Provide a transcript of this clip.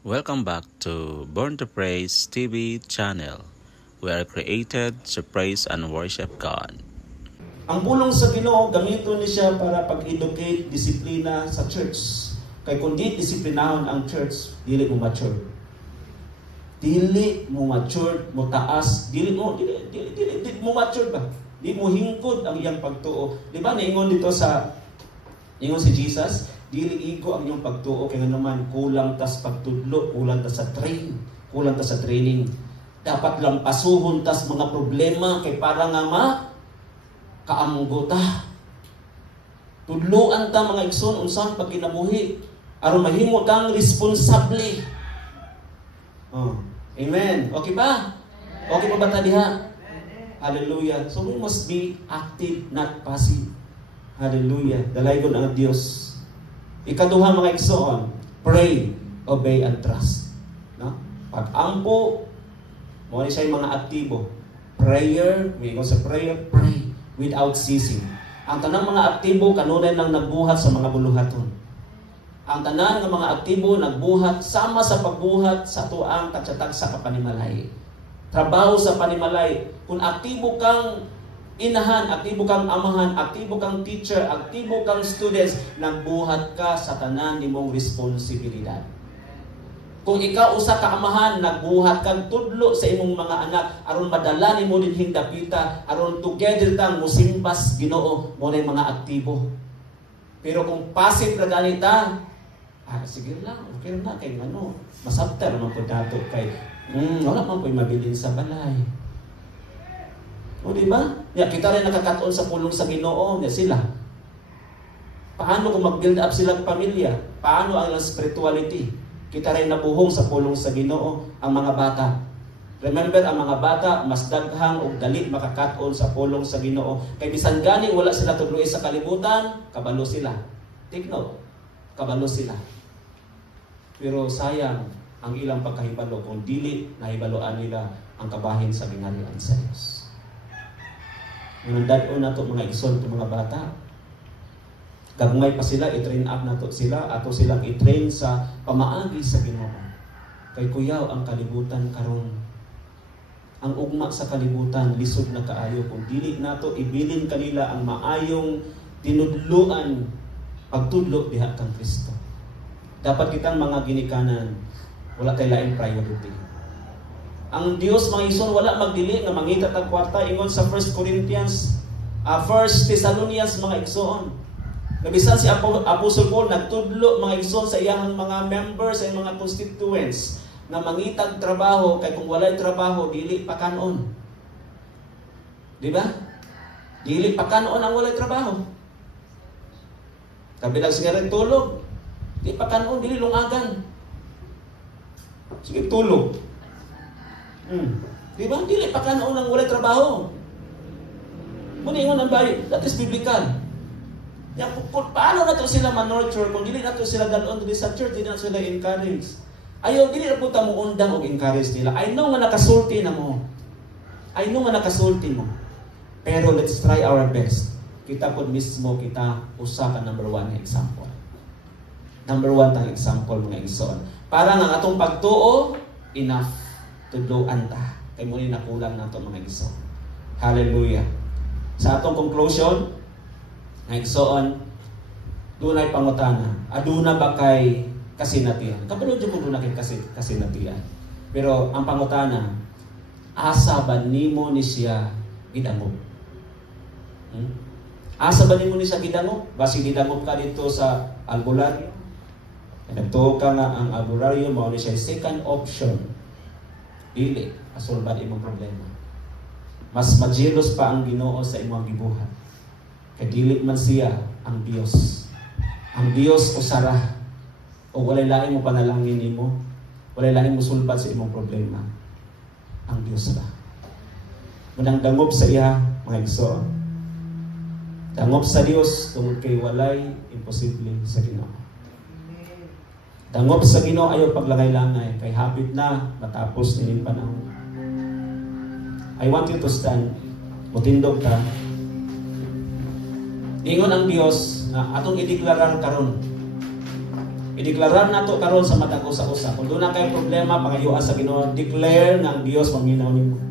Welcome back to Born to Praise TV channel. We are created to praise and worship God. Ang pulong sa Ginoo gamito ni siya para pag-educate disiplina sa church. Kay kung di disiplinahon ang church, dili mo mature. Dili mo mature, mo taas, dili mo mature ba? Di mo hingkod ang iyang pagtuo. Di ba niingon dito sa ingon si Jesus, dili igo ang iyong pagtuo kay naman kulang tas pagtudlo, kulang tas sa kulang tas sa training. Dapat lang pasuhon tas mga problema kay para nga kaamgo ta. Tudloan ta mga igsoon unsaon pag kinabuhi aron mahimo kang responsable. Oh, amen. Okay ba? Okay pa ba ta diha? Hallelujah. So we must be active, not passive. Hallelujah. Dalaygon ang Dios. Ikaduha mga igsoon, pray, obey, and trust. No? Pag-ampo, mo ni siya yung mga aktibo. Prayer, may sa prayer, pray without ceasing. Ang tanang mga aktibo kanunay lang nagbuhat sa mga buluhaton. Ang tanan ng mga aktibo nagbuhat sama sa pagbuhat sa tuang katsatag sa kapanimalay. Trabaho sa panimalay. Kung aktibo kang inahan, aktibo kang amahan, aktibo kang teacher, aktibo kang students, nagbuhat ka sa tanan nimong responsibilidad. Kung ikaw usa ka amahan, nagbuhat kang tudlo sa imong mga anak aron madala nimo dinhing dapita, aron together tang musimbas Ginoo mo na mga aktibo. Pero kung passive ra ganita, sige lang, okay na kay ano, masabta naman ko dato kay wala man ko'y mabilin sa balay. O diba? Kita rin nakakatuon sa pulong sa Ginoo niya sila. Paano kung mag-build up sila ng pamilya? Paano ang spirituality? Kita rin nabuhong sa pulong sa Ginoo ang mga bata. Remember, ang mga bata mas daghang o dali makakatuon sa pulong sa Ginoo. Kay bisan gani wala sila tudloy sa kalibutan, kabalo sila. Take note, kabalo sila. Pero sayang ang ilang pagkahibalo kung dili nahibaloan nila ang kabahin sa gingharian sa Diyos. Manandad na ito mga igsoon ito mga bata. Gagmay pa sila, i-train up na ito sila, ato silang i-train sa pamaagi sa Ginoo. Kay kuyaw ang kalibutan karon. Ang ugma sa kalibutan, lisod na kaayo. Kung dili na ito, ibilin kanila ang maayong tinudluan, pagtudlo diha kang Kristo. Dapat kitang mga ginikanan, wala kay laing priority. Ang Dios mga igsoon wala magdili nga mangita tag kwarta ingon sa 1 Corinthians, 1 Thessalonians mga igsoon. Nabisan si Apostle Paul nagtudlo mga igsoon sa iyang mga members, sa iyang mga constituents na mangitag trabaho kay kung walay trabaho dili pa kanon. Di ba? Dili pa kanon ang walay trabaho. Kabilang siya rin tulog. Di pa kanon, dili lungagan. Sige, tulog. Di ba? Dili pa kanon ang walay trabaho. Muna ingon ang bayi, that is biblical. Paano na ito sila man-nurture? Kung dili na ito sila ganon sa church, dili na sila encourage. Ayaw, dili na po mo undang o encourage nila. I know nga nakasulti na mo. I know nga nakasulti mo. Pero let's try our best. Kita po mismo, kita usa ka number 1 na example. Number 1 tang example mga igsoon. Para nga atong pagtuo, enough to do anta. Kay muli nakulang na ito mga igsoon. Hallelujah. Sa atong conclusion, mga igsoon, doon ay pangutana. Aduna ba kay kasinatian? Kabalo dyan kung doon na kay kasinatian. Pero ang pangutana, asa ba nimo ni siya gidangog? Asa ba nimo ni siya gidangog? Basi gidangog ka dito sa albularyo. Nagtuo ka nga ang albularyo, mao ni siya second option. Dili, asulban imong problema. Mas majelos pa ang Ginoo sa imong gibuhat. Kay dili man siya ang Dios. Ang Dios usara. O walay laing mo panalangin nimo, walay laing mo sulbad sa imong problema. Ang Dios ra. Munang dangob sa iya, mga igsoon. Dangob sa Dios tungod kay walay imposible sa Ginoo. Dangob sa Ginoo ayaw paglangay-langay kay hapit na matapos nining panahon. I want you to stand. Mutindog ka. Ingon ang Dios na atong ideklara karon. Ideklarar nato karon sa matag usa-usa. Kung doon na kay problema, pangayuan sa Ginoo, declare nga ang Dios maminaw nimo.